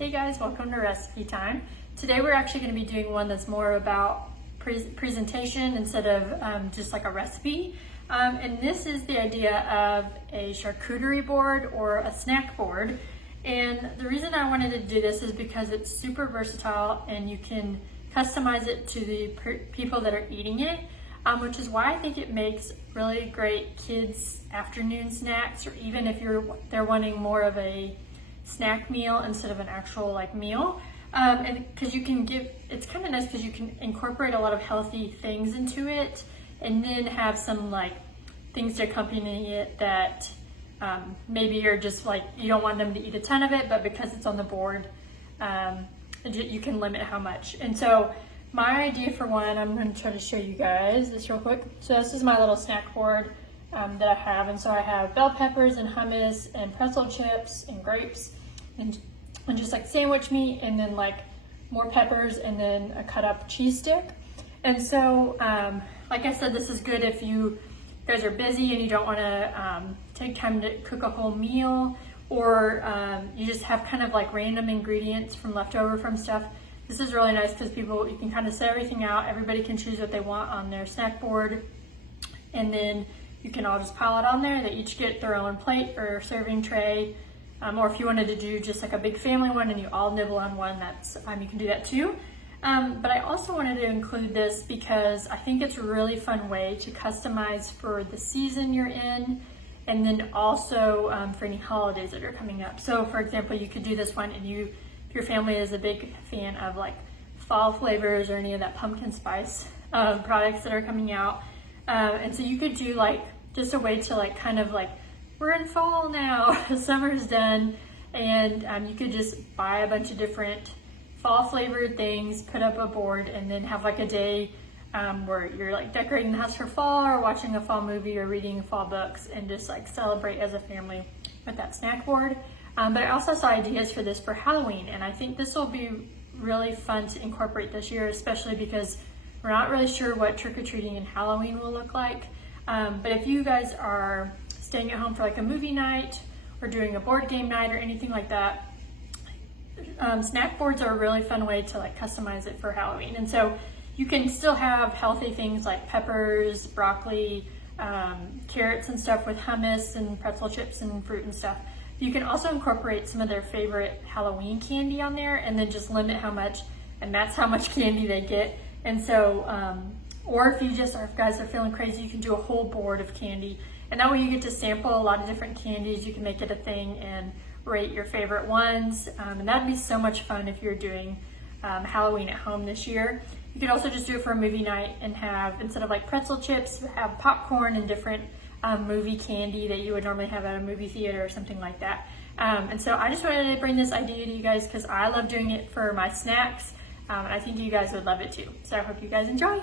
Hey guys, welcome to Recipe Time. Today we're actually going to be doing one that's more about presentation instead of just like a recipe. And this is the idea of a charcuterie board or a snack board. And the reason I wanted to do this is because it's super versatile and you can customize it to the people that are eating it, which is why I think it makes really great kids afternoon snacks, or even if they're wanting more of a snack meal instead of an actual like meal. And because you can it's kind of nice because you can incorporate a lot of healthy things into it and then have some like things to accompany it that maybe you're just like, you don't want them to eat a ton of it, but because it's on the board, you can limit how much. And so my idea for one, I'm going to try to show you guys this real quick. So this is my little snack board that I have. And so I have bell peppers and hummus and pretzel chips and grapes and just like sandwich meat, and then like more peppers, and then a cut up cheese stick. And so, like I said, this is good if you guys are busy and you don't want to take time to cook a whole meal, or you just have kind of like random ingredients from leftover from stuff. This is really nice because you can kind of set everything out. Everybody can choose what they want on their snack board, and then you can all just pile it on there. They each get their own plate or serving tray. Or if you wanted to do just like a big family one and you all nibble on one, that's you can do that too. But I also wanted to include this because I think it's a really fun way to customize for the season you're in, and then also for any holidays that are coming up. So for example, you could do this one and if your family is a big fan of like fall flavors or any of that pumpkin spice products that are coming out. And so you could do like just a way to like kind of like, we're in fall now, summer's done, and you could just buy a bunch of different fall flavored things, put up a board, and then have like a day where you're like decorating the house for fall, or watching a fall movie, or reading fall books, and just like celebrate as a family with that snack board. But I also saw ideas for this for Halloween, and I think this will be really fun to incorporate this year, especially because we're not really sure what trick-or-treating and Halloween will look like. But if you guys are staying at home for like a movie night or doing a board game night or anything like that, snack boards are a really fun way to like customize it for Halloween. And so you can still have healthy things like peppers, broccoli, carrots and stuff with hummus and pretzel chips and fruit and stuff. You can also incorporate some of their favorite Halloween candy on there, and then just limit how much, and that's how much candy they get. And so, or if guys are feeling crazy, you can do a whole board of candy. And that way you get to sample a lot of different candies. You can make it a thing and rate your favorite ones. And that'd be so much fun if you're doing Halloween at home this year. You could also just do it for a movie night and have, instead of like pretzel chips, have popcorn and different movie candy that you would normally have at a movie theater or something like that. And so I just wanted to bring this idea to you guys because I love doing it for my snacks. And I think you guys would love it too. So I hope you guys enjoy.